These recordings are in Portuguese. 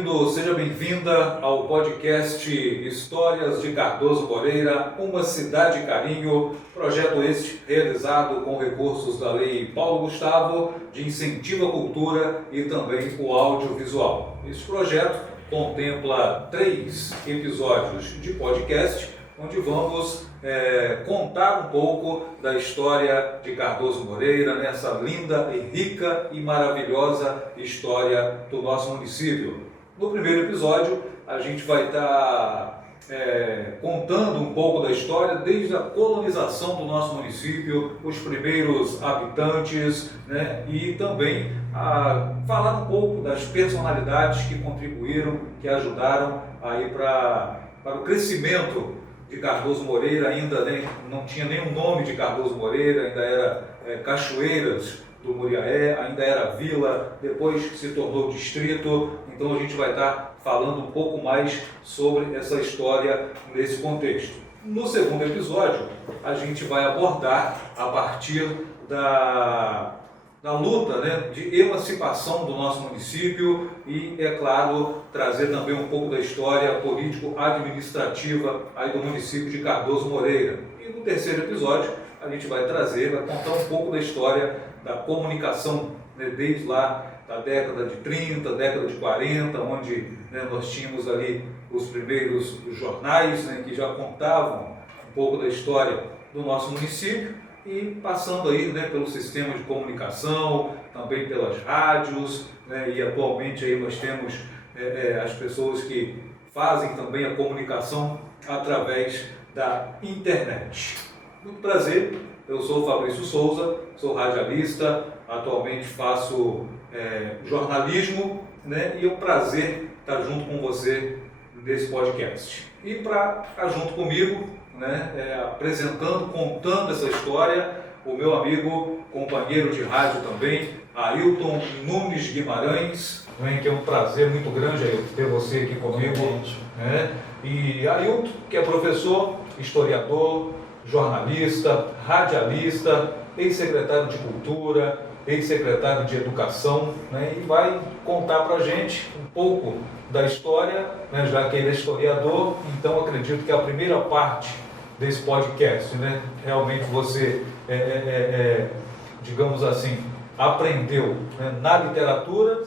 bem-vindo, seja bem-vinda ao podcast Histórias de Cardoso Moreira, Uma Cidade Carinho, projeto este realizado com recursos da Lei Paulo Gustavo, de incentivo à cultura e também o audiovisual. Este projeto contempla 3 episódios de podcast, onde vamos contar um pouco da história de Cardoso Moreira, nessa linda e rica e maravilhosa história do nosso município. No primeiro episódio, a gente vai estar contando um pouco da história desde a colonização do nosso município, os primeiros habitantes, né, e também falar um pouco das personalidades que contribuíram, que ajudaram aí para o crescimento de Cardoso Moreira. Ainda não tinha nenhum nome de Cardoso Moreira, ainda era Cachoeiras do Muriaé, ainda era vila, depois se tornou distrito. Então a gente vai estar falando um pouco mais sobre essa história nesse contexto. No segundo episódio, a gente vai abordar a partir da luta, de emancipação do nosso município e, é claro, trazer também um pouco da história político-administrativa aí do município de Cardoso Moreira. E no terceiro episódio, a gente vai contar um pouco da história da comunicação, desde lá da década de 30, década de 40, onde nós tínhamos ali os primeiros jornais, que já contavam um pouco da história do nosso município, e passando aí pelo sistema de comunicação, também pelas rádios, e atualmente aí nós temos as pessoas que fazem também a comunicação através da internet. Muito prazer, eu sou o Fabrício Souza, sou radialista, atualmente faço jornalismo, e é um prazer estar junto com você nesse podcast. E para estar junto comigo, apresentando, contando essa história, o meu amigo, companheiro de rádio também, Ailton Nunes Guimarães, que é um prazer muito grande ter você aqui comigo. E Ailton, que é professor, historiador, jornalista, radialista, ex-secretário de Cultura, ex-secretário de Educação, e vai contar para a gente um pouco da história, já que ele é historiador. Então acredito que a primeira parte desse podcast, realmente você, digamos assim, aprendeu na literatura,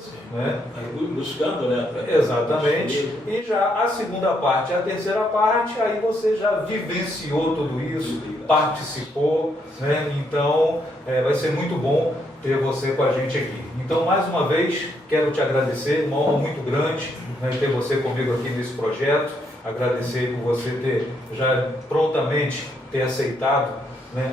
buscando, exatamente, e já a segunda parte, a terceira parte, aí você já vivenciou tudo isso, participou, então vai ser muito bom ter você com a gente aqui. Então, mais uma vez, quero te agradecer, uma honra muito grande ter você comigo aqui nesse projeto, agradecer por você ter já prontamente aceitado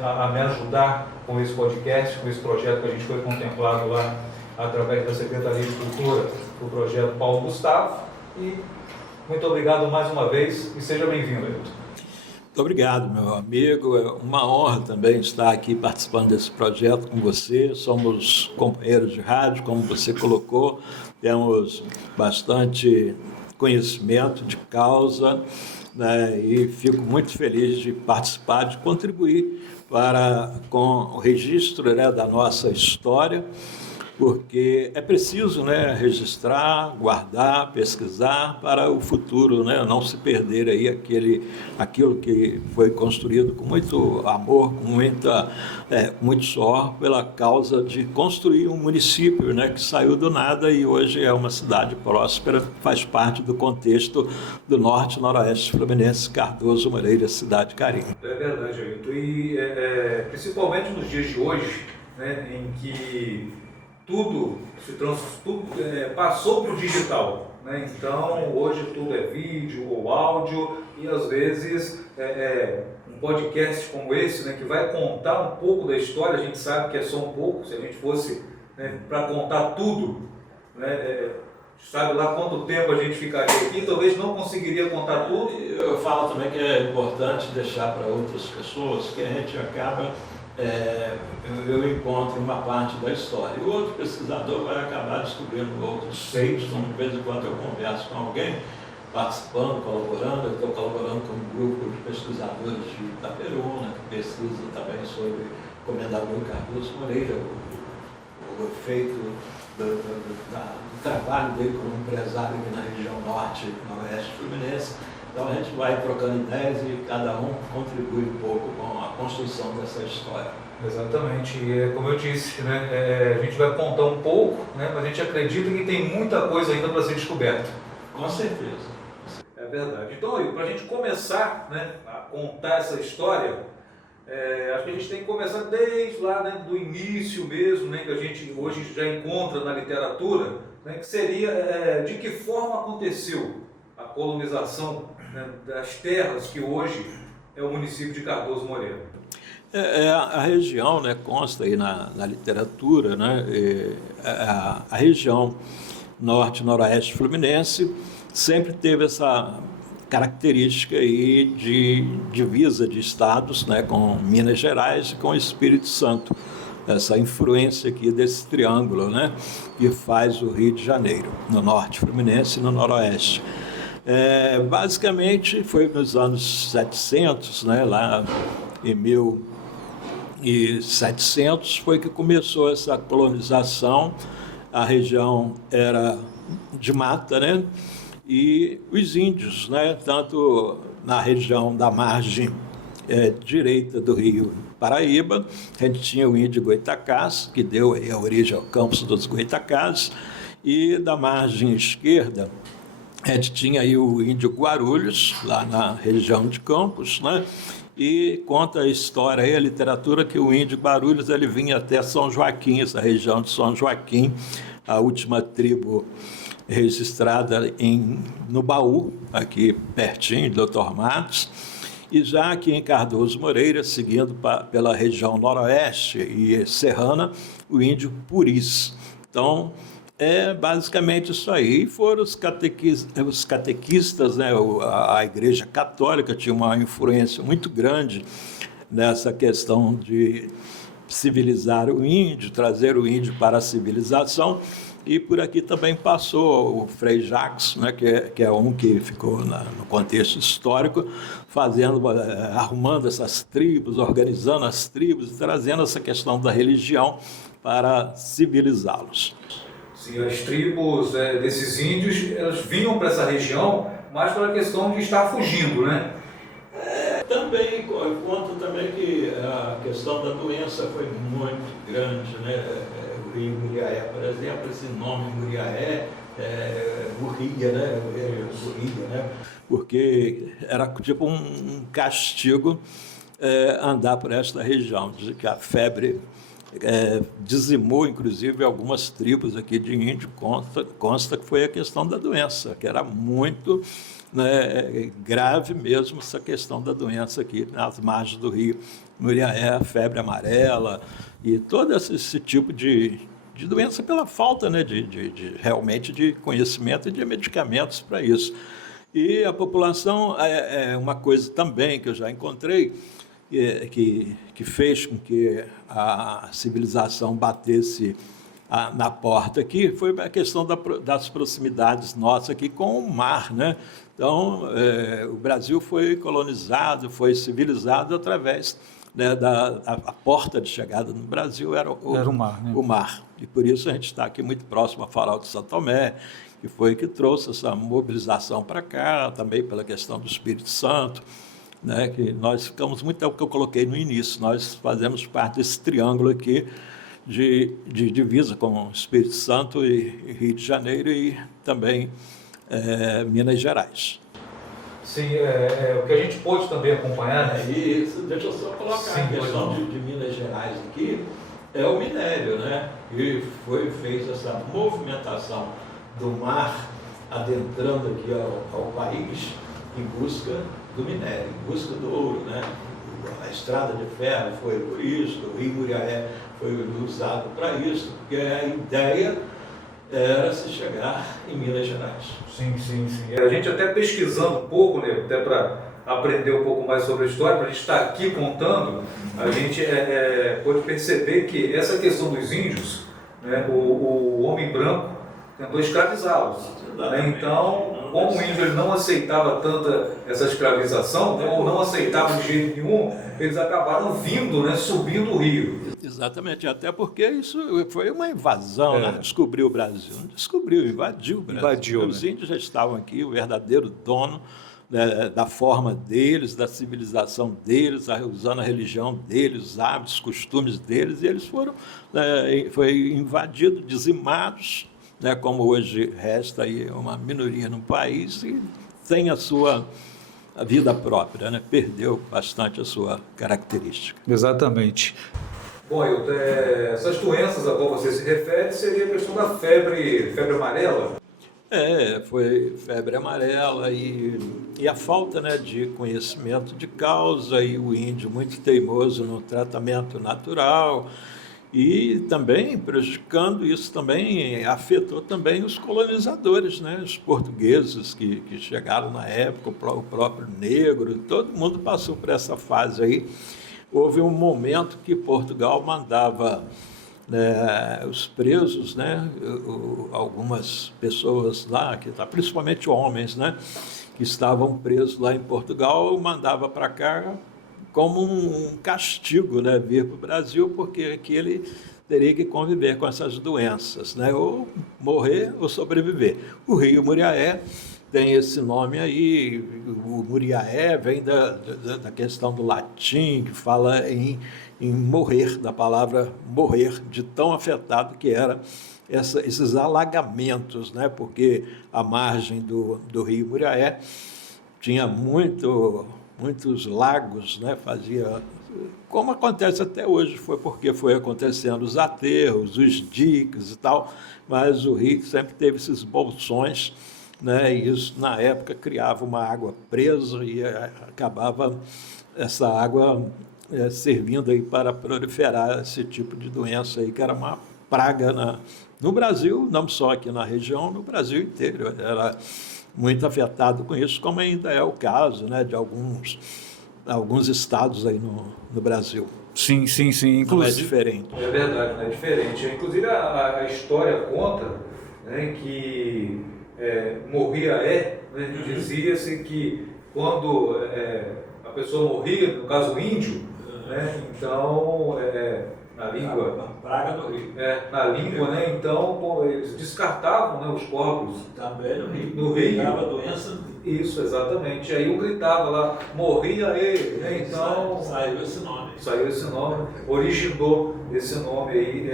a me ajudar com esse podcast, com esse projeto que a gente foi contemplado lá através da Secretaria de Cultura, do projeto Paulo Gustavo. E muito obrigado mais uma vez e seja bem-vindo, Ailton. Muito obrigado, meu amigo. É uma honra também estar aqui participando desse projeto com você. Somos companheiros de rádio, como você colocou, temos bastante conhecimento de causa, e fico muito feliz de participar, de contribuir com o registro da nossa história, porque é preciso registrar, guardar, pesquisar para o futuro, não se perder aí aquilo que foi construído com muito amor, com muito suor, pela causa de construir um município que saiu do nada e hoje é uma cidade próspera, faz parte do contexto do norte e noroeste fluminense, Cardoso Moreira, cidade carinho. É verdade, Ailton, e principalmente nos dias de hoje, em que tudo passou para o digital, Então hoje tudo é vídeo ou áudio, e às vezes um podcast como esse, que vai contar um pouco da história, a gente sabe que é só um pouco. Se a gente fosse para contar tudo, sabe lá quanto tempo a gente ficaria aqui, talvez não conseguiria contar tudo. Eu falo também que é importante deixar para outras pessoas que a gente acaba eu encontro uma parte da história e o outro pesquisador vai acabar descobrindo outros feitos. Então, de vez em quando eu converso com alguém, participando, colaborando. Eu estou colaborando com um grupo de pesquisadores de Itaperuna, que pesquisa também sobre o comendador Cardoso Moreira, o efeito do trabalho dele como empresário aqui na região norte e noroeste fluminense. Então a gente vai trocando ideias e cada um contribui um pouco com a construção dessa história. Exatamente, e como eu disse, né, a gente vai contar um pouco, né, mas a gente acredita que tem muita coisa ainda para ser descoberta. Com certeza. É verdade. Então, para a gente começar, né, a contar essa história, acho que a gente tem que começar desde lá, né, do início mesmo, né, que a gente hoje já encontra na literatura, né, que seria de que forma aconteceu a colonização, né, das terras que hoje é o município de Cardoso Moreira. A região, né, consta aí na literatura, né, a região norte-noroeste fluminense sempre teve essa característica aí de divisa de estados, né, com Minas Gerais e com o Espírito Santo, essa influência aqui desse triângulo, né, que faz o Rio de Janeiro, no norte fluminense e no noroeste. Basicamente foi nos anos 700, né, lá em 1700 foi que começou essa colonização. A região era de mata, né? E os índios, né? Tanto na região da margem direita do rio Paraíba, a gente tinha o índio Goitacás, que deu aí a origem ao Campos dos Goitacás, e da margem esquerda a gente tinha aí o índio Guarulhos, lá na região de Campos, né? E conta a história aí, a literatura, que o índio Guarulhos ele vinha até São Joaquim, essa região de São Joaquim, a última tribo registrada no Baú, aqui pertinho de Doutor Matos, e já aqui em Cardoso Moreira, seguindo pela região noroeste e serrana, o índio Puris. Então, basicamente isso aí. Foram os catequistas, né? A Igreja Católica tinha uma influência muito grande nessa questão de civilizar o índio, trazer o índio para a civilização. E por aqui também passou o Frei Jacques, né, que é um que ficou no contexto histórico, arrumando essas tribos, organizando as tribos, trazendo essa questão da religião para civilizá-los. Sim, as tribos desses índios, elas vinham para essa região mais pela questão de estar fugindo, né? Também, conta também que a questão da doença foi muito grande, né? O rio Muriaé, por exemplo, esse nome Muriaé, morria, né? Morria, né? Porque era tipo um castigo andar por esta região, diz que a febre dizimou, inclusive, algumas tribos aqui de índio. Consta que foi a questão da doença, que era muito, né, grave mesmo essa questão da doença aqui nas margens do rio Muriaé, a febre amarela e todo esse tipo de doença pela falta, né, realmente de conhecimento e de medicamentos para isso. E a população, uma coisa também que eu já encontrei, que fez com que a civilização batesse na porta aqui, foi a questão das proximidades nossas aqui com o mar, né? Então, o Brasil foi colonizado, foi civilizado através, né, a porta de chegada no Brasil era o mar, né? O mar. E por isso a gente está aqui muito próximo a Farol de São Tomé, que foi que trouxe essa mobilização para cá, também pela questão do Espírito Santo, né, que nós ficamos muito, é o que eu coloquei no início, nós fazemos parte desse triângulo aqui de divisa com o Espírito Santo e Rio de Janeiro e também Minas Gerais. Sim, o que a gente pôde também acompanhar, né? Isso, deixa eu só colocar. Sim, a questão de Minas Gerais aqui é o minério, né? E fez essa movimentação do mar adentrando aqui ao país em busca do minério, em busca do ouro, né? A estrada de ferro foi por isso, o rio Muriaé foi usado para isso, porque a ideia era se chegar em Minas Gerais. Sim. A gente até pesquisando um pouco, né, até para aprender um pouco mais sobre a história, para a gente estar aqui contando, a gente pode perceber que essa questão dos índios, né, o homem branco tentou escravizá-los. Né? Então, como o índio ele não aceitava tanta essa escravização, né, ou não aceitava de jeito nenhum, eles acabaram vindo, né, subindo o rio. Exatamente, até porque isso foi uma invasão, né? Descobriu o Brasil. Não descobriu, invadiu o Brasil. Invadiu, Os índios já estavam aqui, o verdadeiro dono, né, da forma deles, da civilização deles, usando a religião deles, os hábitos, costumes deles, e eles foram, foi invadidos, dizimados, né, como hoje resta aí uma minoria no país e tem a sua vida própria, né? Perdeu bastante a sua característica. Exatamente. Bom, essas doenças a qual você se refere seria a questão da febre amarela? Foi febre amarela e a falta, né, de conhecimento de causa e o índio muito teimoso no tratamento natural e também prejudicando isso também afetou também os colonizadores, né, os portugueses que chegaram na época, o próprio negro, todo mundo passou por essa fase aí. Houve um momento que Portugal mandava, né, os presos, né, algumas pessoas lá, principalmente homens, né, que estavam presos lá em Portugal, mandava para cá como um castigo, né, vir para o Brasil, porque aqui ele teria que conviver com essas doenças, né, ou morrer ou sobreviver. O rio Muriaé tem esse nome aí, o Muriaé vem da questão do latim, que fala em morrer, da palavra morrer, de tão afetado que era esses alagamentos, né? Porque a margem do rio Muriaé tinha muitos lagos, né? Fazia, como acontece até hoje, foi porque foi acontecendo os aterros, os diques e tal, mas o rio sempre teve esses bolsões, né, e isso, na época, criava uma água presa e acabava essa água servindo aí para proliferar esse tipo de doença aí, que era uma praga no Brasil, não só aqui na região, no Brasil inteiro. Era muito afetado com isso, como ainda é o caso, né, de alguns estados aí no Brasil. Sim. Inclusive, não é diferente. É verdade, não é diferente. Inclusive, a história conta, né, que Muriaé, né, dizia-se que quando a pessoa morria, no caso o índio, né, então, na língua... A praga do rio. Na língua, né, então, eles descartavam, né, os corpos Também no rio. Pegava a doença. Isso, exatamente. Aí um gritava lá, Muriaé, né, então... Saiu esse nome. Originou esse nome aí,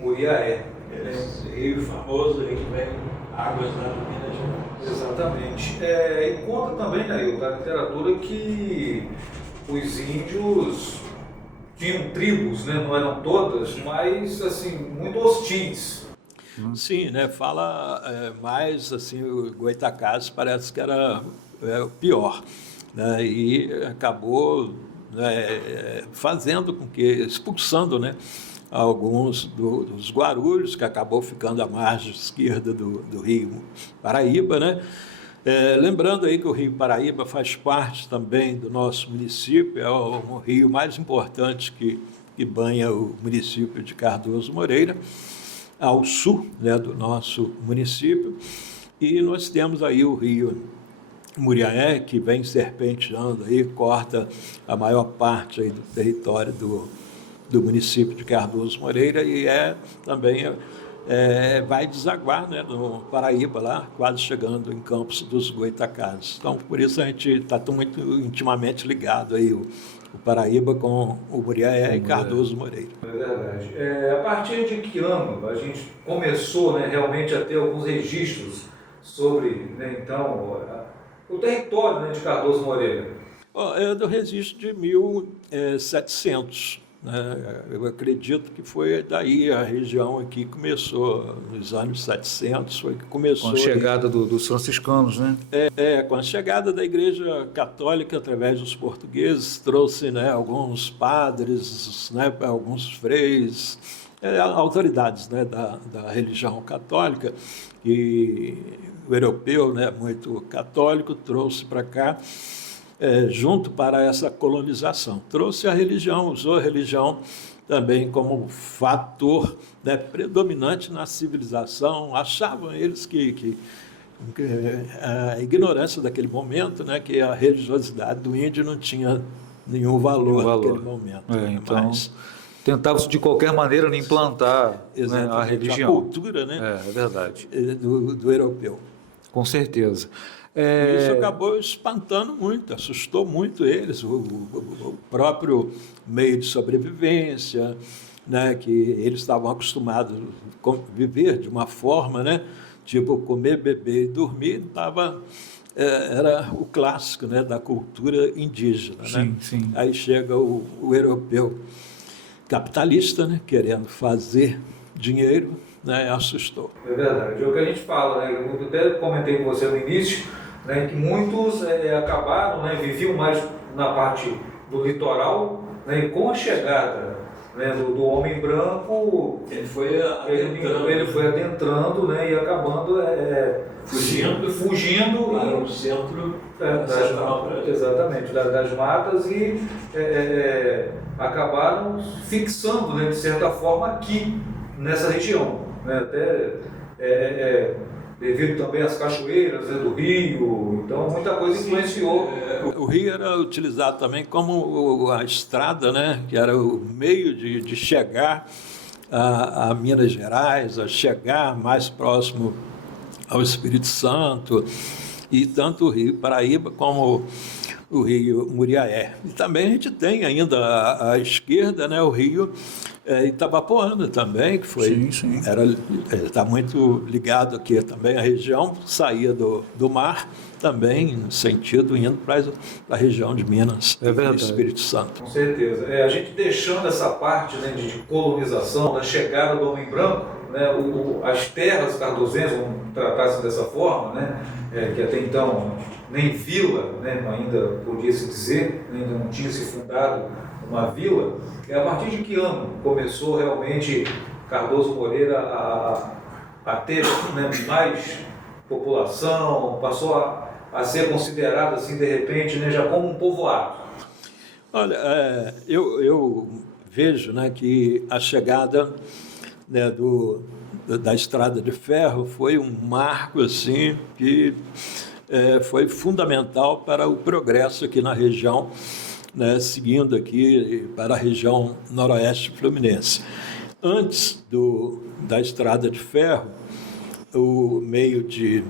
Muriaé. Esse rio famoso aí que vem águas lá do Minas Gerais. Exatamente. E conta também, né, da literatura que os índios tinham tribos, né, não eram todas, mas assim, muito hostis. Sim, né, fala mais assim, o Goitacazes parece que era o pior, né, e acabou, né, fazendo com que, expulsando, né, alguns dos Guarulhos, que acabou ficando à margem esquerda do rio Paraíba, né? Lembrando aí que o rio Paraíba faz parte também do nosso município, é o rio mais importante que banha o município de Cardoso Moreira, ao sul, né, do nosso município, e nós temos aí o rio Muriaé, que vem serpenteando aí, corta a maior parte aí do território do município de Cardoso Moreira e também vai desaguar, né, no Paraíba, lá, quase chegando em Campos dos Goitacazes. Então, por isso a gente está muito intimamente ligado aí, o Paraíba com o Muriaé e Cardoso Moreira. É verdade. A partir de que ano a gente começou, né, realmente a ter alguns registros sobre, né, então, o território, né, de Cardoso Moreira? É do registro de 1700. Eu acredito que foi daí a região aqui começou, nos anos 700, foi que começou... Com a chegada dos franciscanos, né? Com a chegada da Igreja Católica, através dos portugueses, trouxe, né, alguns padres, né, alguns freis, autoridades, né, da religião católica, e o europeu, né, muito católico, trouxe para cá, junto para essa colonização. Trouxe a religião, usou a religião também como fator, né, predominante na civilização. Achavam eles que a ignorância daquele momento, né, que a religiosidade do índio não tinha nenhum valor naquele momento. Então, Mas tentava-se de qualquer maneira implantar, né, a religião. A cultura, né, É verdade. do europeu. Com certeza. Isso acabou espantando muito, assustou muito eles, o próprio meio de sobrevivência, né, que eles estavam acostumados a viver de uma forma, né, tipo comer, beber e dormir, era o clássico, né, da cultura indígena. Sim, né? sim. Aí chega o europeu capitalista, né, querendo fazer dinheiro, né, assustou. É verdade, é o que a gente fala, né? Eu até comentei com você no início, né, que muitos acabaram, né, viviam mais na parte do litoral, né, e com a chegada, né, do homem branco, ele foi adentrando, né, e acabando fugindo para o centro das matas, exatamente, das matas, e acabaram fixando, né, de certa forma, aqui nessa região, né, até devido também às cachoeiras, né, do rio, então muita coisa influenciou. O rio era utilizado também como a estrada, né, que era o meio de chegar a Minas Gerais, a chegar mais próximo ao Espírito Santo, e tanto o Rio Paraíba como o Rio Muriaé. E também a gente tem ainda à esquerda, né, o Rio Itabapoana também, que foi, está muito ligado aqui também, a região saía do mar, também no sentido indo para a região de Minas e Espírito Santo. Com certeza. A gente deixando essa parte, né, de colonização, da chegada do homem branco, né, as terras cardozenses, vamos tratar assim dessa forma, né, que até então nem vila, né, ainda podia se dizer, ainda não tinha se fundado uma vila. A partir de que ano começou realmente Cardoso Moreira a ter, né, mais população, passou a ser considerado assim, de repente, né, já como um povoado? Olha, eu vejo, né, que a chegada, né, da estrada de ferro foi um marco assim que foi fundamental para o progresso aqui na região, né, seguindo aqui para a região noroeste fluminense. Antes da estrada de ferro, o meio de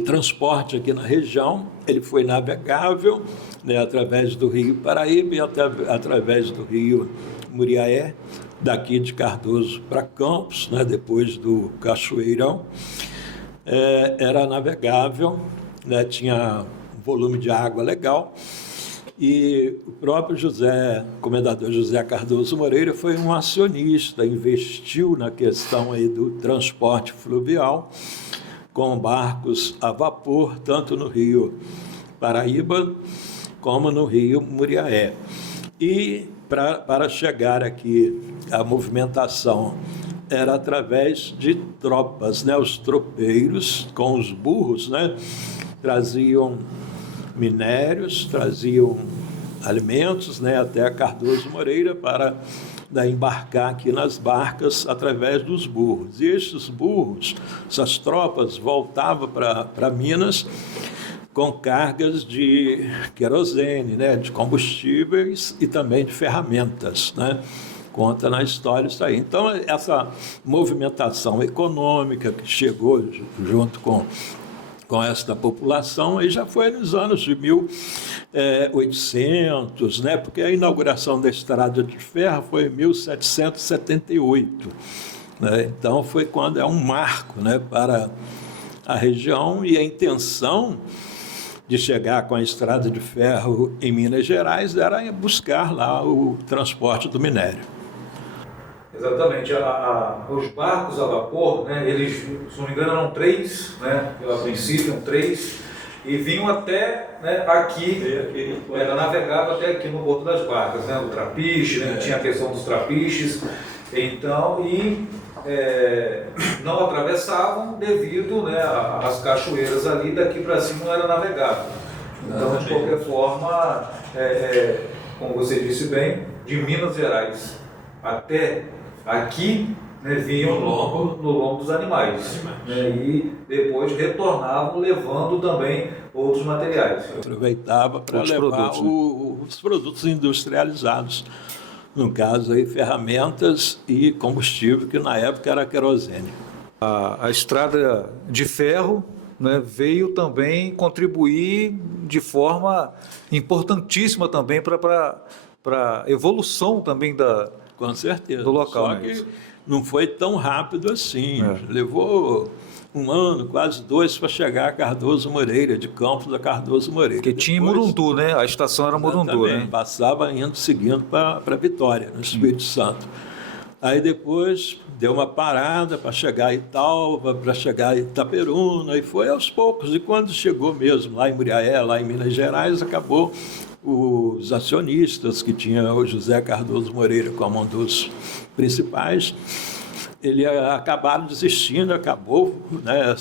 transporte aqui na região, ele foi navegável, né, através do Rio Paraíba e através do Rio Muriaé, daqui de Cardoso para Campos, né, depois do Cachoeirão, era navegável, né, tinha um volume de água legal, e o próprio comendador José Cardoso Moreira foi um acionista, investiu na questão aí do transporte fluvial, com barcos a vapor, tanto no Rio Paraíba como no Rio Muriaé. E para chegar aqui, a movimentação era através de tropas, né? Os tropeiros, com os burros, né, traziam minérios, traziam alimentos, né, até Cardoso Moreira para embarcar aqui nas barcas através dos burros. E esses burros, essas tropas, voltavam para Minas com cargas de querosene, né, de combustíveis e também de ferramentas, né? Conta na história isso aí. Então, essa movimentação econômica que chegou junto com esta população, aí já foi nos anos de 1800, né? Porque a inauguração da Estrada de Ferro foi em 1778. Né? Então, foi quando é um marco, né, para a região, e a intenção de chegar com a Estrada de Ferro em Minas Gerais era buscar lá o transporte do minério. Exatamente. Os barcos a vapor, né, eles, se não me engano, eram 3, né, a princípio eram 3, e vinham até, né, aqui, era navegável até aqui no Porto das Barcas, né, o trapiche, né, tinha a questão dos trapiches, então, não atravessavam devido, né, às cachoeiras ali, daqui para cima não era navegável. Então, de qualquer forma, como você disse bem, de Minas Gerais até aqui, né, vinham no lombo dos animais, né, e depois retornavam levando também outros materiais. Aproveitava para Outros levar produtos, né? os produtos industrializados. No caso aí, ferramentas e combustível, que na época era querosene. A estrada de ferro, né, veio também contribuir de forma importantíssima também para a evolução também Com certeza. do local. Só né? que não foi tão rápido assim. É. Levou um ano, quase 2, para chegar a Cardoso Moreira, de Campos a Cardoso Moreira. Porque tinha em Murundu, né? A estação era Murundu, Exatamente, né? passava seguindo para Vitória, no Espírito Santo. Aí depois deu uma parada para chegar em Italva, para chegar em Itaperuna, e foi aos poucos. E quando chegou mesmo lá em Muriaé, lá em Minas Gerais, acabou os acionistas, que tinha o José Cardoso Moreira como um dos principais, ele acabaram desistindo, acabou, né,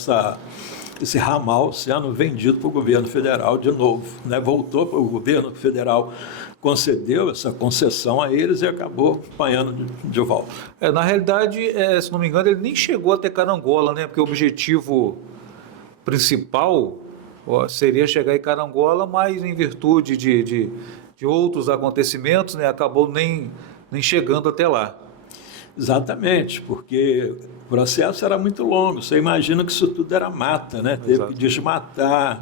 esse ramal sendo vendido para o governo federal de novo, né, voltou para o governo federal, concedeu essa concessão a eles e acabou apanhando de volta. Na realidade, se não me engano, ele nem chegou até Carangola, né? Porque o objetivo principal seria chegar em Carangola, mas em virtude de outros acontecimentos, né, acabou nem chegando até lá. Exatamente, porque o processo era muito longo. Você imagina que isso tudo era mata, né? Teve Exato. que desmatar,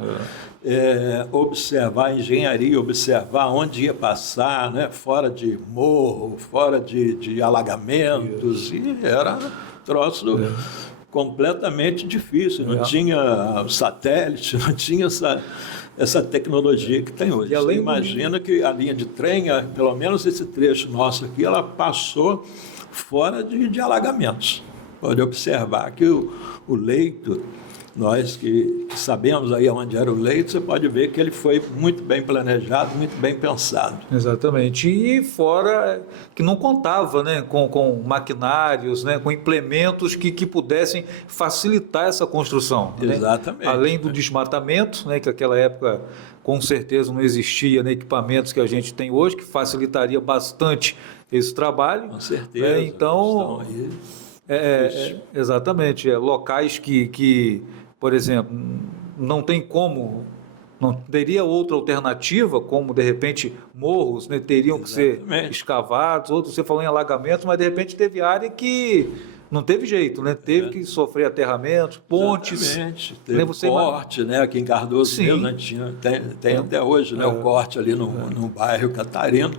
observar a engenharia, observar onde ia passar, né? Fora de morro, fora de alagamentos, e era um troço completamente difícil. Não tinha satélite, não tinha essa tecnologia que tem hoje. E além Você imagina que a linha de trem, pelo menos esse trecho nosso aqui, ela passou fora de alagamentos. Pode observar que o leito, nós que sabemos aí onde era o leito, você pode ver que ele foi muito bem planejado, muito bem pensado. Exatamente. E fora que não contava, né, com maquinários, né, com implementos que pudessem facilitar essa construção. Exatamente. Né? Além do desmatamento, né, que naquela época com certeza não existia, né, equipamentos que a gente tem hoje, que facilitaria bastante esse trabalho. Com certeza. Né? Então, exatamente. Locais que, por exemplo, não tem como, não teria outra alternativa, como de repente morros, né, teriam que ser escavados, outros você falou em alagamentos, mas de repente teve área que não teve jeito, né? Teve que sofrer aterramentos, pontes. Exatamente. Teve Né? Você corte, né? Aqui em Cardoso Sim. mesmo, né? Tem até hoje, né? O corte ali no bairro Catarino,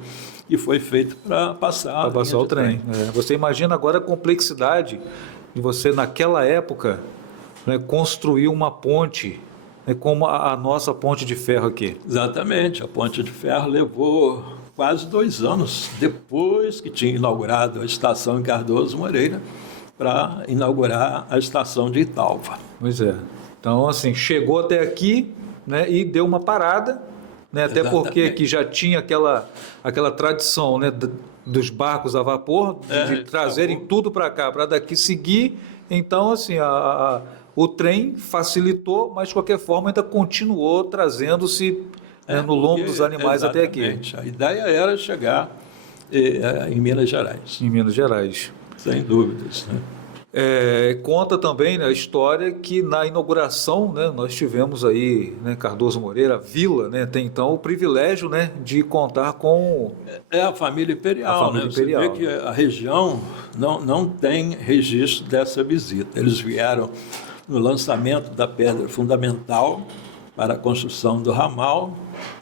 e foi feito para passar o trem. Você imagina agora a complexidade de você, naquela época, né, construir uma ponte, né, como a nossa ponte de ferro aqui. Exatamente. A ponte de ferro levou quase 2 anos depois que tinha inaugurado a estação em Cardoso Moreira para inaugurar a estação de Italva. Pois é. Então, assim, chegou até aqui, né, e deu uma parada, né, até porque que já tinha aquela tradição, né, dos barcos a vapor, de trazerem tudo para cá, para daqui seguir. Então, assim, o trem facilitou, mas de qualquer forma ainda continuou trazendo-se no lombo dos animais até aqui. A ideia era chegar em Minas Gerais. Em Minas Gerais. Sem dúvidas, né? Conta também, né, a história que na inauguração, né, nós tivemos aí, né, Cardoso Moreira, a vila, né, tem então o privilégio, né, de contar com... A família imperial, a família imperial. Você vê que a região não tem registro dessa visita. Eles vieram no lançamento da pedra fundamental para a construção do ramal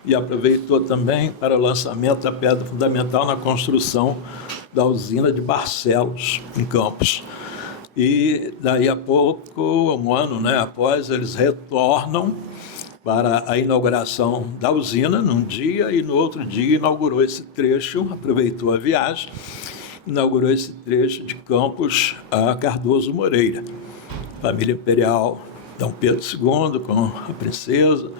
e aproveitou também para o lançamento da pedra fundamental na construção da usina de Barcelos, em Campos. E daí a pouco, um ano, né, após, eles retornam para a inauguração da usina num dia, e no outro dia inaugurou esse trecho, aproveitou a viagem, inaugurou esse trecho de Campos a Cardoso Moreira. Família imperial, Dom Pedro II com a princesa,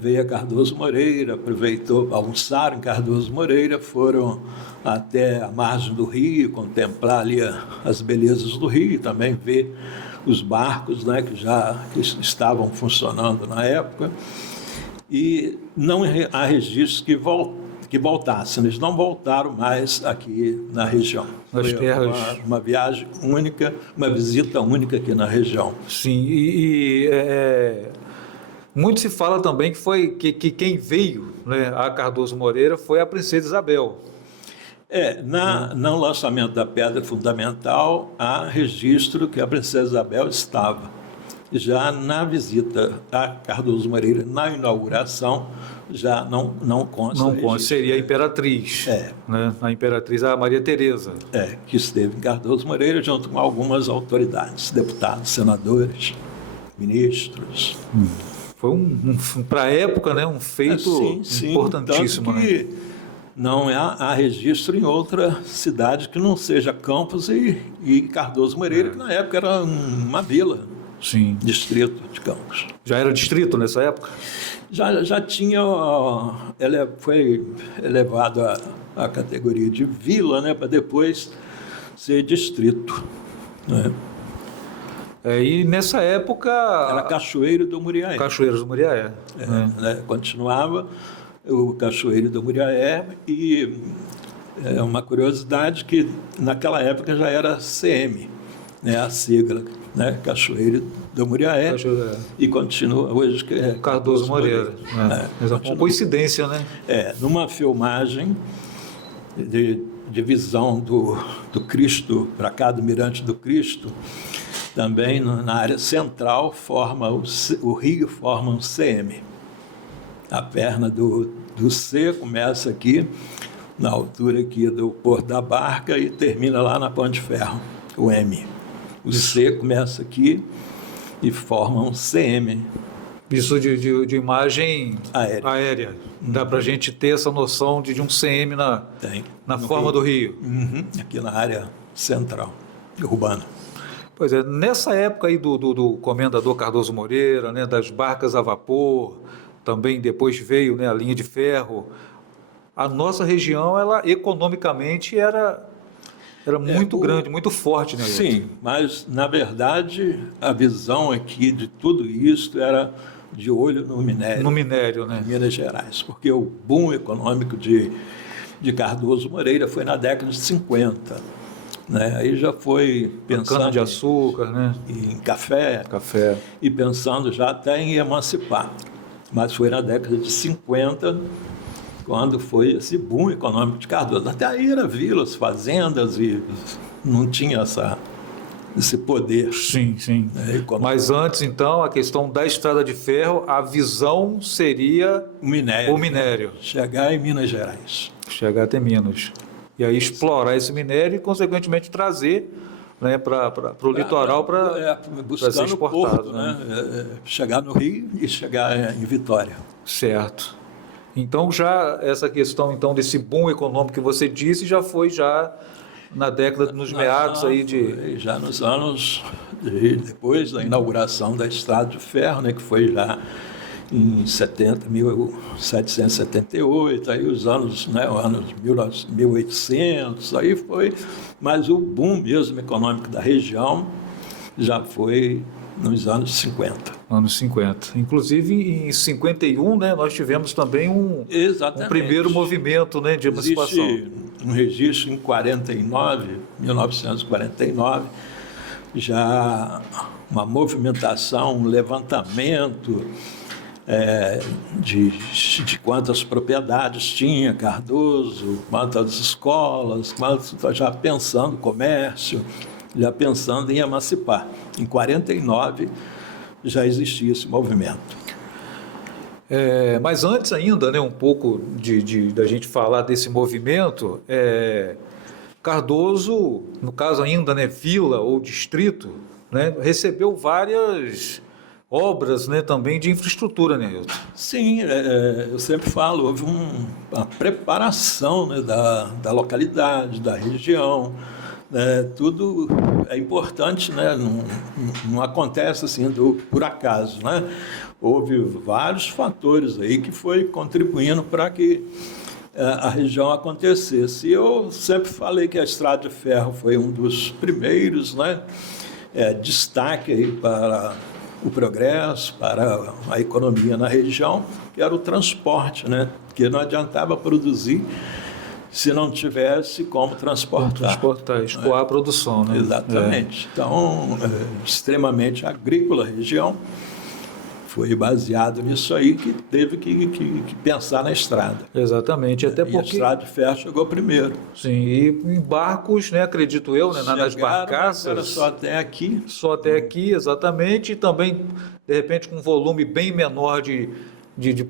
veio a Cardoso Moreira, aproveitou, almoçaram em Cardoso Moreira, foram até a margem do rio, contemplar ali as belezas do rio, também ver os barcos, né, que estavam funcionando na época. E não há registros que que voltassem. Eles não voltaram mais aqui na região. Nas Foi terras. uma viagem única, uma visita única aqui na região. Sim, muito se fala também que foi que quem veio, né, a Cardoso Moreira foi a Princesa Isabel. No lançamento da pedra fundamental, há registro que a Princesa Isabel estava. Já na visita a Cardoso Moreira, na inauguração, já não consta. Não consta, seria a imperatriz. Né? A imperatriz, a Maria Tereza. Que esteve em Cardoso Moreira junto com algumas autoridades, deputados, senadores, ministros. Foi para a época, né, um feito importantíssimo. Tanto que não há registro em outra cidade que não seja Campos e Cardoso Moreira, que na época era uma vila. Sim. Distrito de Campos. Já era distrito nessa época? Já tinha, foi elevado à categoria de vila, né, para depois ser distrito. Né? E nessa época... Era Cachoeiro do Muriaé. Cachoeiro do Muriaé. Continuava o Cachoeiro do Muriaé e uma curiosidade que naquela época já era CM, né, a sigla, né, Cachoeiro do Muriaé, e continua hoje que é Cardoso Moreira. Uma coincidência, né? Numa filmagem de visão do Cristo para cá, do Mirante do Cristo, também na área central o rio forma um CM. A perna do C começa aqui, na altura aqui do Porto da Barca, e termina lá na Ponte Ferro, o M. O C começa aqui e forma um CM. Isso de imagem aérea. Dá para a gente ter essa noção de um CM na forma do rio. Aqui na área central, urbana. Pois é, nessa época aí do comendador Cardoso Moreira, né, das barcas a vapor, também depois veio, né, a linha de ferro, a nossa região, ela economicamente era muito grande, muito forte, né? Sim, mas na verdade a visão aqui de tudo isso era de olho no minério. No minério, né? Em Minas Gerais, porque o boom econômico de Cardoso Moreira foi na década de 50. Né? Aí já foi pensando cana de açúcar, né? Em café e pensando já até em emancipar. Mas foi na década de 50 quando foi esse boom econômico de Cardoso. Até aí era vilas, fazendas e não tinha esse poder. Sim. Mas antes, então, a questão da estrada de ferro, a visão seria o minério. Né? Chegar em Minas Gerais. Chegar até Minas. E aí explorar esse minério e, consequentemente, trazer, né, para o litoral para ser exportado. Porto, né? Chegar no Rio e chegar em Vitória. Certo. Então, já essa questão então desse boom econômico que você disse já foi na década, nos meados aí de... Já nos anos, depois da inauguração da estrada de ferro, né, que foi já em 1778, aí os anos, né, anos 1800, aí foi, mas o boom mesmo econômico da região já foi nos anos 50. Anos 50. Inclusive, em 51, né, nós tivemos também um primeiro movimento, né, de emancipação. Existe um registro em 1949, já uma movimentação, um levantamento de quantas propriedades tinha Cardoso, quantas escolas, já pensando comércio, já pensando em emancipar. Em 49 já existia esse movimento. Mas antes ainda, né, um pouco da gente falar desse movimento, Cardoso, no caso ainda, né, vila ou distrito, né, recebeu várias obras, né, também de infraestrutura, né, Hilton? Sim, eu sempre falo, houve uma preparação, né, da localidade, da região. Tudo é importante, né? Não acontece assim por acaso, né? Houve vários fatores aí que foi contribuindo para que a região acontecesse. E eu sempre falei que a estrada de ferro foi um dos primeiros, né, destaque aí para o progresso, para a economia na região, que era o transporte, né? Porque não adiantava produzir se não tivesse como transportar. Escoar a produção, né? Exatamente. Então, extremamente agrícola a região. Foi baseado nisso aí que teve que pensar na estrada. Exatamente, até porque... E a estrada de ferro chegou primeiro. Sim, e em barcos, né, acredito eu, né, nas barcaças... Era só até aqui. Só até aqui, exatamente, e também, de repente, com um volume bem menor de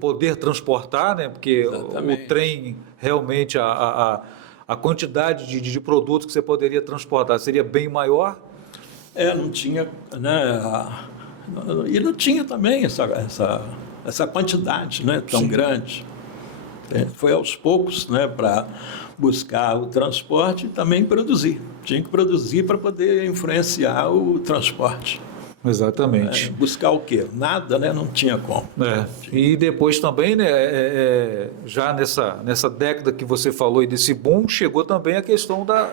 poder transportar, né, porque o trem, realmente, a quantidade de produtos que você poderia transportar seria bem maior. Não tinha, né, e não tinha também essa quantidade, né, tão grande. Foi aos poucos, né, para buscar o transporte e também produzir. Tinha que produzir para poder influenciar o transporte. Exatamente. Buscar o quê? Nada, né? Não tinha como. E depois também, né, já nessa década que você falou e desse boom, chegou também a questão da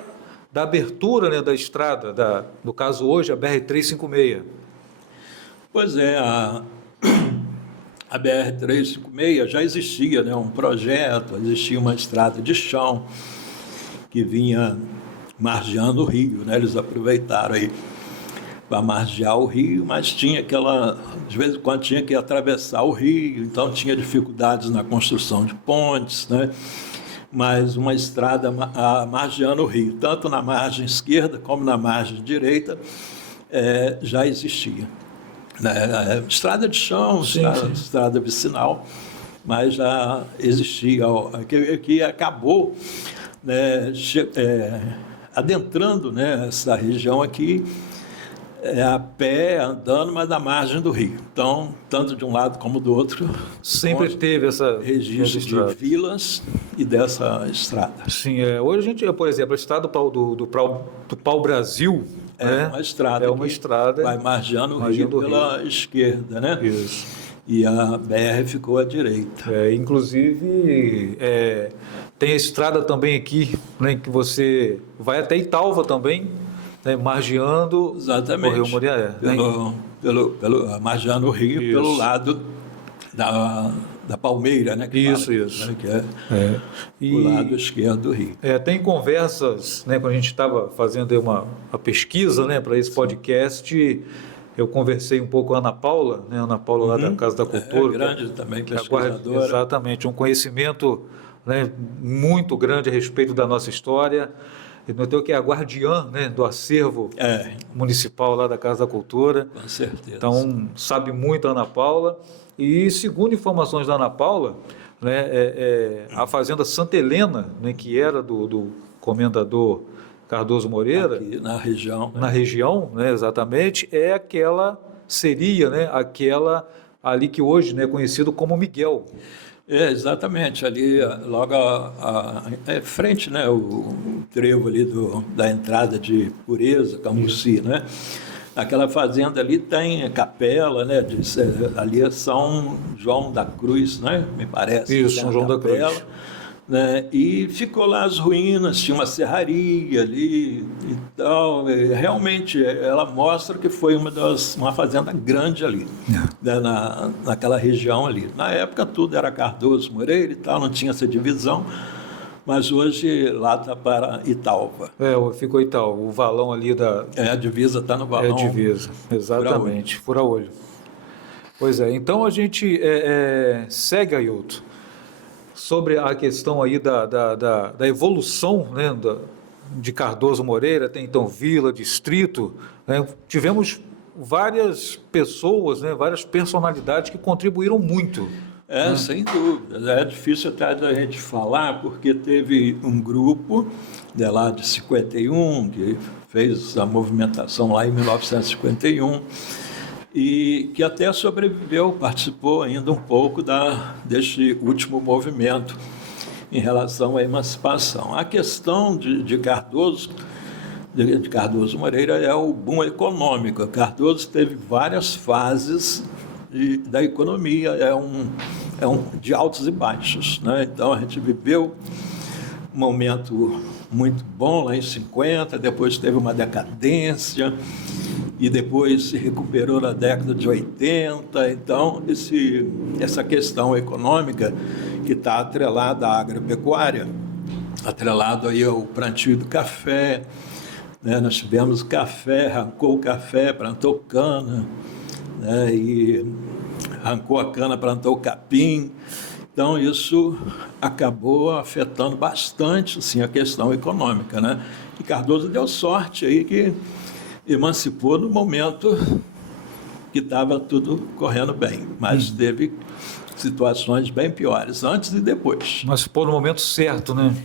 abertura, né, da estrada, no caso hoje, a BR-356. Pois é, a BR-356 já existia, né, um projeto, existia uma estrada de chão que vinha margeando o rio, né? Eles aproveitaram aí para margear o rio, mas tinha de vez em quando tinha que atravessar o rio, então tinha dificuldades na construção de pontes, né? Mas uma estrada margeando o rio, tanto na margem esquerda como na margem direita, já existia. Estrada de chão, estrada vicinal, mas já existia, que acabou, né, adentrando, né, essa região aqui, a pé, andando, mas na margem do rio. Então, tanto de um lado como do outro, sempre teve essa registro de vilas e dessa estrada. Sim, hoje a gente, por exemplo, a estrada do Pau-Brasil, uma estrada. Vai margeando o rio pela esquerda, né? Isso. E a BR ficou à direita. Inclusive, tem a estrada também aqui, né, que você vai até Italva também, né, margeando o Rio Muriaé. Margeando o rio pelo lado da Palmeira, né? Isso. Né, que o lado esquerdo do rio. Tem conversas, né, quando a gente estava fazendo aí uma pesquisa, né, para esse podcast, eu conversei um pouco com a Ana Paula, né, lá da Casa da Cultura. Grande também, pesquisadora. Exatamente, um conhecimento, né, muito grande a respeito da nossa história. Eu notei que é a guardiã, né, do acervo municipal lá da Casa da Cultura. Com certeza. Então, sabe muito a Ana Paula. E, segundo informações da Ana Paula, né, a Fazenda Santa Helena, né, que era do comendador Cardoso Moreira... Aqui na região. Né? Na região, né, exatamente, seria, né, aquela ali que hoje, né, é conhecido como Miguel. Exatamente, ali logo frente, né, o trevo ali da entrada de Pureza, Camucí, né? Aquela fazenda ali tem capela, né? Ali é São João da Cruz, né? Me parece. Isso, São João da Cruz. Né? E ficou lá as ruínas, tinha uma serraria ali e tal. Realmente, ela mostra que foi uma fazenda grande ali, né? Naquela região ali. Na época, tudo era Cardoso Moreira e tal, não tinha essa divisão. Mas hoje lá está para Italva. Ficou Italva, o valão ali da... a divisa está no valão. A divisa, exatamente, fura-olho. Pois é, então a gente segue, Ailton, sobre a questão aí da evolução, né, de Cardoso Moreira, tem então vila, distrito, né? Tivemos várias pessoas, né, várias personalidades que contribuíram muito. Sem dúvida. É difícil até da gente falar, porque teve um grupo lá de 51, que fez a movimentação lá em 1951, e que até sobreviveu, participou ainda um pouco deste último movimento em relação à emancipação. A questão de Cardoso Moreira é o boom econômico. Cardoso teve várias fases da economia, de altos e baixos, né? Então a gente viveu um momento muito bom lá em 50, depois teve uma decadência e depois se recuperou na década de 80. Então, essa questão econômica que está atrelada à agropecuária, atrelado aí ao plantio do café, né? Nós tivemos café, arrancou o café, plantou cana, né? E arrancou a cana, plantou capim. Então, isso acabou afetando bastante, assim, a questão econômica, né? E Cardoso deu sorte aí que emancipou no momento que estava tudo correndo bem, mas teve situações bem piores, antes e depois. Mas pô, no momento certo, né?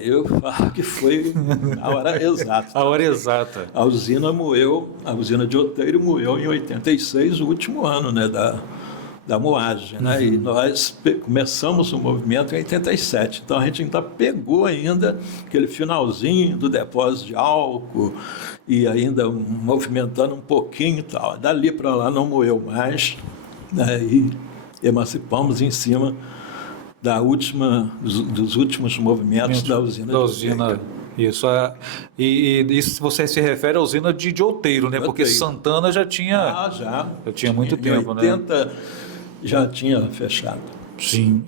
Eu falo que foi a hora exata. A hora exata. A usina de Outeiro moeu em 86, o último ano, né, da moagem, né? E nós começamos o movimento em 87, então a gente ainda pegou ainda aquele finalzinho do depósito de álcool e ainda movimentando um pouquinho e tal. Dali para lá não moeu mais, né? E emancipamos em cima dos últimos movimentos da usina. Da usina. Isso, e isso você se refere à usina de Outeiro, né? Porque Santana já tinha, já tinha muito tempo, né? Em 80 já tinha fechado. Sim.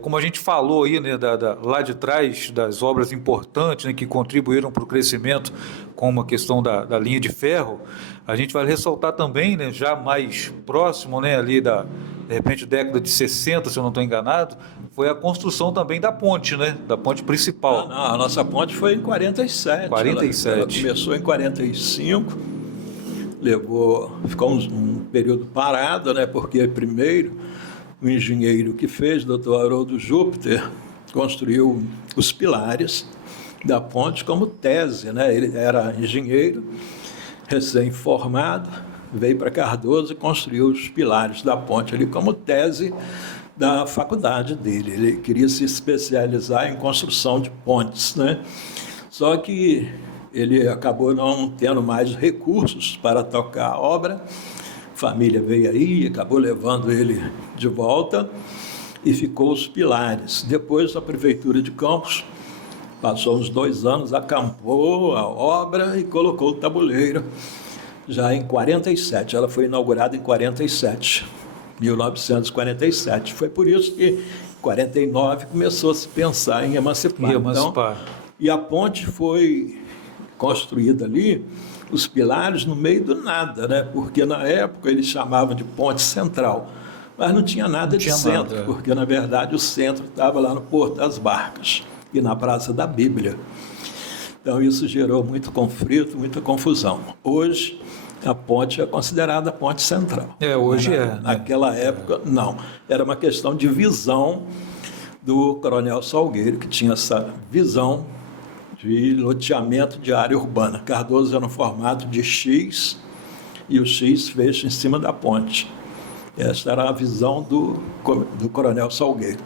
Como a gente falou aí, né, lá de trás, das obras importantes, né, que contribuíram para o crescimento, como a questão da linha de ferro, a gente vai ressaltar também, né, já mais próximo, né, ali de repente, década de 60, se eu não estou enganado, foi a construção também da ponte, né? Da ponte principal. Não, a nossa ponte foi em 47. 47. Ela começou em 45, ficou um período parado, né? Porque primeiro o engenheiro que fez, Dr. Haroldo Júpiter, construiu os pilares da ponte como tese, né? Ele era engenheiro, recém-formado, veio para Cardoso e construiu os pilares da ponte ali como tese da faculdade dele. Ele queria se especializar em construção de pontes, né? Só que ele acabou não tendo mais recursos para tocar a obra. A família veio aí, acabou levando ele de volta e ficou os pilares. Depois a prefeitura de Campos passou uns 2 anos, acampou a obra e colocou o tabuleiro já em 47. Ela foi inaugurada em 1947. Foi por isso que em 49 começou a se pensar em emancipar. Então, e a ponte foi construída ali, os pilares no meio do nada, né? Porque na época eles chamavam de ponte central, mas não tinha nada de centro, porque na verdade o centro estava lá no Porto das Barcas e na Praça da Bíblia. Então isso gerou muito conflito, muita confusão. Hoje a ponte é considerada a ponte central. Hoje Naquela época, não. Era uma questão de visão do Coronel Salgueiro, que tinha essa visão de loteamento de área urbana. Cardoso era no formato de X e o X fecha em cima da ponte. Essa era a visão do Coronel Salgueiro,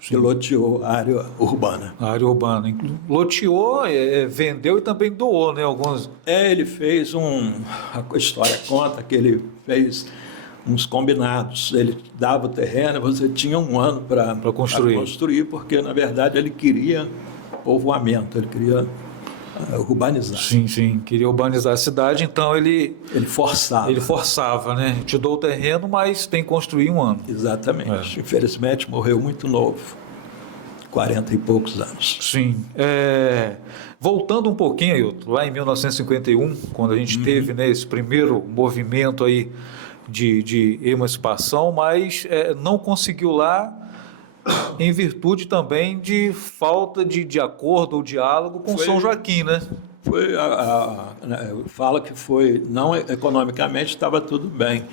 que loteou a área urbana. A área urbana. Loteou, vendeu e também doou, né? Alguns. Ele fez a história conta que ele fez uns combinados. Ele dava o terreno, você tinha 1 ano para construir, porque na verdade ele queria povoamento, ele queria urbanizar. Sim, queria urbanizar a cidade, então ele forçava. Ele forçava, né? Te dou o terreno, mas tem que construir 1 ano. Exatamente. Infelizmente morreu muito novo, 40 e poucos anos. Sim. Voltando um pouquinho, Ailton, lá em 1951, quando a gente teve, né, esse primeiro movimento aí de emancipação, mas não conseguiu lá em virtude também de falta de acordo ou diálogo com São Joaquim, né? Fala que foi, não economicamente estava tudo bem.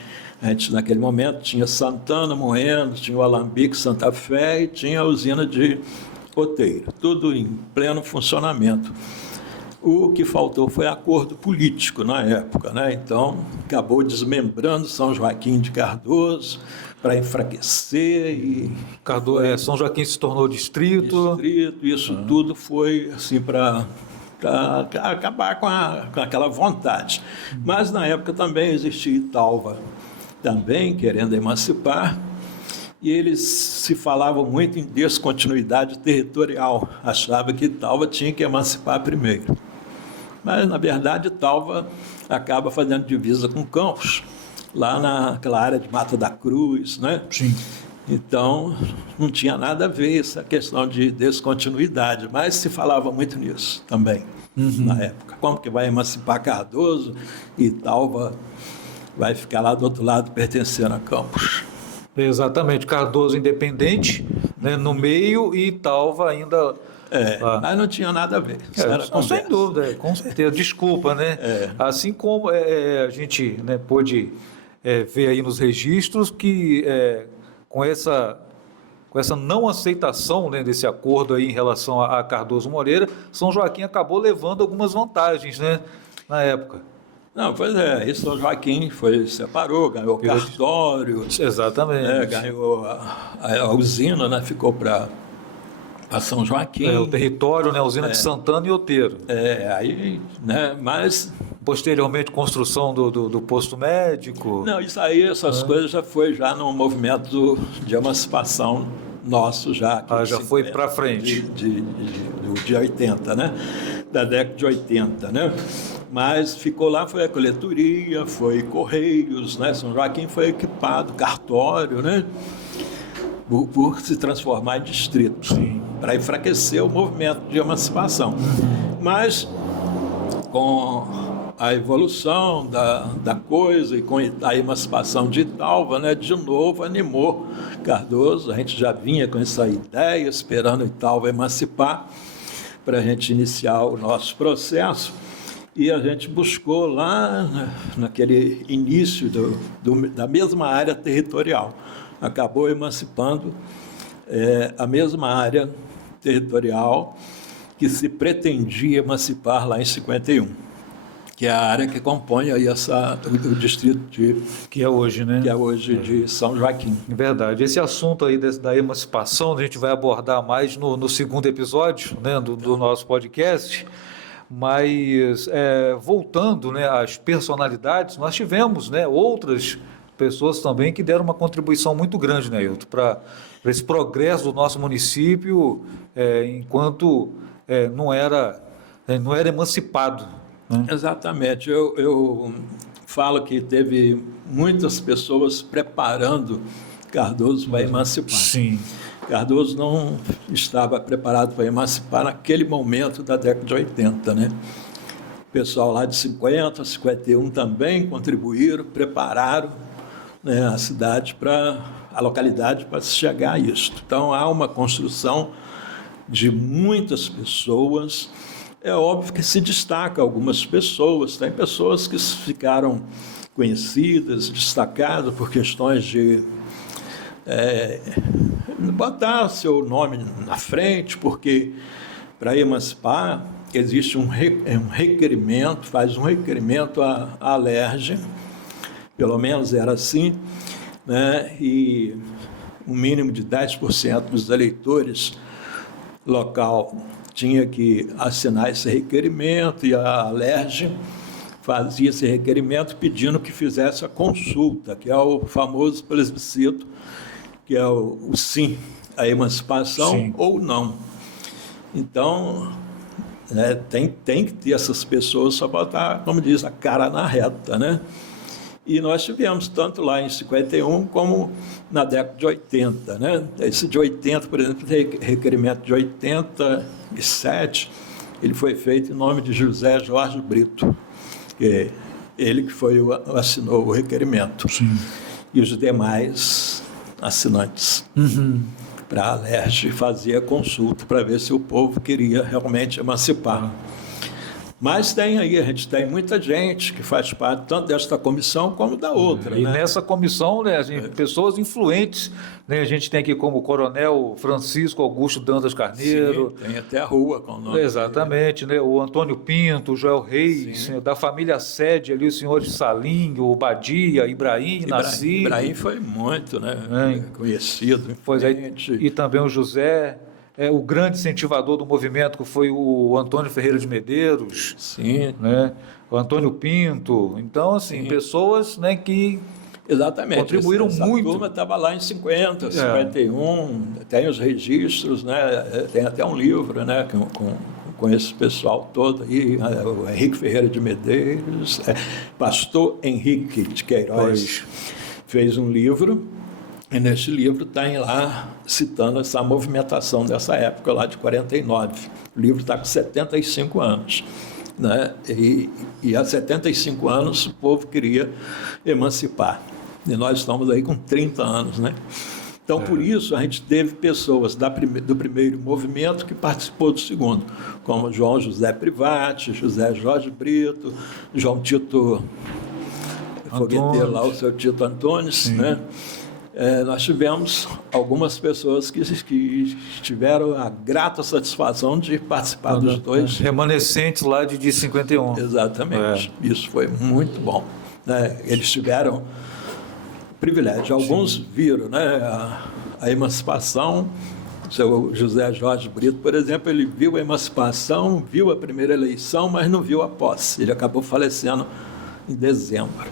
A gente, naquele momento, tinha Santana, Moendo, tinha o Alambique, Santa Fé e tinha a usina de Outeiro, tudo em pleno funcionamento. O que faltou foi acordo político na época, né? Então, acabou desmembrando São Joaquim de Cardoso para enfraquecer e... São Joaquim se tornou distrito. Isso tudo foi assim para acabar com aquela vontade. Mas na época também existia Italva, também querendo emancipar, e eles se falavam muito em descontinuidade territorial, achava que Italva tinha que emancipar primeiro. Mas, na verdade, Talva acaba fazendo divisa com Campos, lá naquela área de Mata da Cruz, né? Sim. Então, não tinha nada a ver essa questão de descontinuidade, mas se falava muito nisso também, na época. Como que vai emancipar Cardoso e Talva vai ficar lá do outro lado pertencendo a Campos? Exatamente, Cardoso independente, né, no meio, e Talva ainda... Mas não tinha nada a ver. Isso era Sem conversa. dúvida, com certeza. Desculpa, né? Assim como a gente, né, pôde ver aí nos registros que com essa não aceitação, né, desse acordo aí em relação a Cardoso Moreira, São Joaquim acabou levando algumas vantagens, né, na época. Não, pois é, e São Joaquim separou, ganhou cartório, Exatamente. ganhou a usina, né, ficou para São Joaquim. O território, né, a usina de Santana e Outeiro. Aí, né, mas... Posteriormente, construção do posto médico. Não, isso aí, essas coisas já foi já no movimento de emancipação nosso já. Aqui Já foi para frente. De 80, né? Da década de 80, né? Mas ficou lá, foi a coletoria, foi Correios, né? São Joaquim foi equipado, cartório, né? Por se transformar em distrito, para enfraquecer o movimento de emancipação. Mas, com a evolução da coisa e com a emancipação de Talva, né, de novo animou Cardoso. A gente já vinha com essa ideia, esperando Talva emancipar, para a gente iniciar o nosso processo. E a gente buscou lá, naquele início da mesma área territorial. Acabou emancipando a mesma área territorial que se pretendia emancipar lá em 51. Que é a área que compõe aí o distrito que é hoje, né? Que é hoje de São Joaquim. Verdade. Esse assunto aí da emancipação, a gente vai abordar mais no segundo episódio, né, do nosso podcast. Mas, voltando, né, às personalidades, nós tivemos, né, outras pessoas também que deram uma contribuição muito grande, né, Ailton, para esse progresso do nosso município, enquanto não era emancipado. Exatamente. Eu falo que teve muitas pessoas preparando Cardoso para emancipar. Sim. Cardoso não estava preparado para emancipar naquele momento da década de 80, né? O pessoal lá de 50, 51 também contribuíram, prepararam, né, a cidade a localidade para se chegar a isso. Então há uma construção de muitas pessoas. É óbvio que se destaca algumas pessoas, tem pessoas que ficaram conhecidas, destacadas por questões de botar seu nome na frente, porque para emancipar existe um requerimento, faz um requerimento à Alerj, pelo menos era assim, né? E um mínimo de 10% dos eleitores local tinha que assinar esse requerimento, e a Alerj fazia esse requerimento pedindo que fizesse a consulta, que é o famoso plebiscito, que é o sim à emancipação, sim, ou não. Então, tem que ter essas pessoas só botar, como diz, a cara na reta, né? E nós tivemos tanto lá em 51 como na década de 80, né? Esse de 80, por exemplo, requerimento de 87, ele foi feito em nome de José Jorge Brito, que ele que assinou o requerimento. Sim. E os demais assinantes. Para a Alerj fazer a consulta para ver se o povo queria realmente emancipar. Mas a gente tem muita gente que faz parte tanto desta comissão como da outra. E nessa comissão, né, pessoas influentes, né, a gente tem aqui como o Coronel Francisco Augusto Dantas Carneiro. Sim, tem até a rua com o nome. Exatamente, né, o Antônio Pinto, o Joel Reis, da família sede ali, os senhores Salinho, o Badia, Ibrahim, Nascimento. Ibrahim foi muito, né, conhecido. Pois é, e também o José... o grande incentivador do movimento, que foi o Antônio Ferreira de Medeiros. Sim. Né? O Antônio Pinto. Então, assim, sim, pessoas, né, que exatamente, contribuíram muito. A turma estava lá em 50, 51, tem os registros, né? Tem até um livro, né, com com esse pessoal todo aí, o Henrique Ferreira de Medeiros, pastor Henrique de Queiroz, fez um livro, e nesse livro tem lá citando essa movimentação dessa época lá de 49. O livro está com 75 anos. Né? E há 75 anos o povo queria emancipar. E nós estamos aí com 30 anos, né? Então, por isso, a gente teve pessoas do primeiro movimento que participou do segundo, como João José Privati, José Jorge Brito, João Tito Fogueteiro, lá o seu Tito Antunes, né? Nós tivemos algumas pessoas que tiveram a grata satisfação de participar dos dois. Remanescentes lá de 51. Exatamente. Isso foi muito bom. Né? Eles tiveram privilégio. Alguns viram, né, a emancipação. O seu José Jorge Brito, por exemplo, ele viu a emancipação, viu a primeira eleição, mas não viu a posse. Ele acabou falecendo em dezembro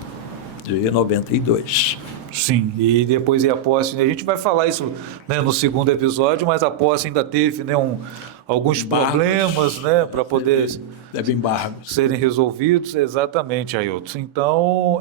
de 92. Sim, e depois a posse, a gente vai falar isso, né, no segundo episódio, mas a posse ainda teve, né, alguns problemas, né, para poder serem resolvidos. Exatamente, Ailton. Então,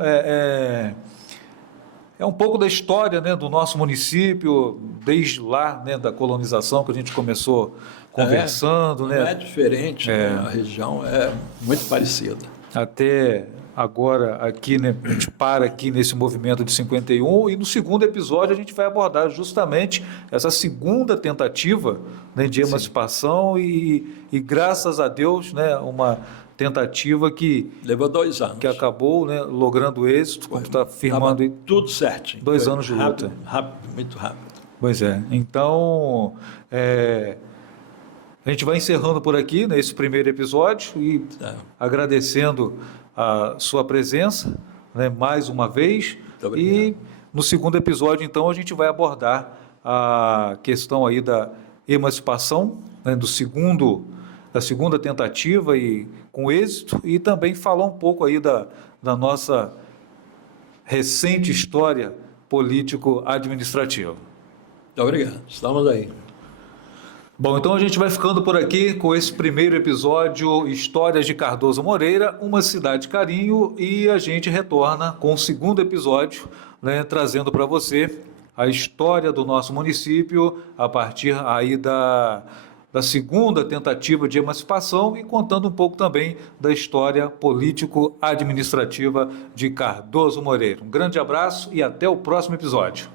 é um pouco da história, né, do nosso município, desde lá, né, da colonização, que a gente começou conversando. Não é diferente, né? A região é muito parecida. Até agora, aqui, né, a gente para aqui nesse movimento de 51, e no segundo episódio a gente vai abordar justamente essa segunda tentativa, né, de emancipação e graças a Deus, né, uma tentativa que levou 2 anos, que acabou, né, logrando êxito, como está afirmando. Tudo certinho. 2 anos de luta. Rápido, muito rápido. Pois é. Então, a gente vai encerrando por aqui, nesse primeiro episódio, e agradecendo a sua presença, né, mais uma vez. E no segundo episódio, então, a gente vai abordar a questão aí da emancipação, né, da segunda tentativa e com êxito, e também falar um pouco aí da nossa recente história político-administrativa. Muito obrigado. Estamos aí. Bom, então a gente vai ficando por aqui com esse primeiro episódio, Histórias de Cardoso Moreira, uma cidade carinho, e a gente retorna com o segundo episódio, né, trazendo para você a história do nosso município a partir aí da segunda tentativa de emancipação e contando um pouco também da história político-administrativa de Cardoso Moreira. Um grande abraço e até o próximo episódio.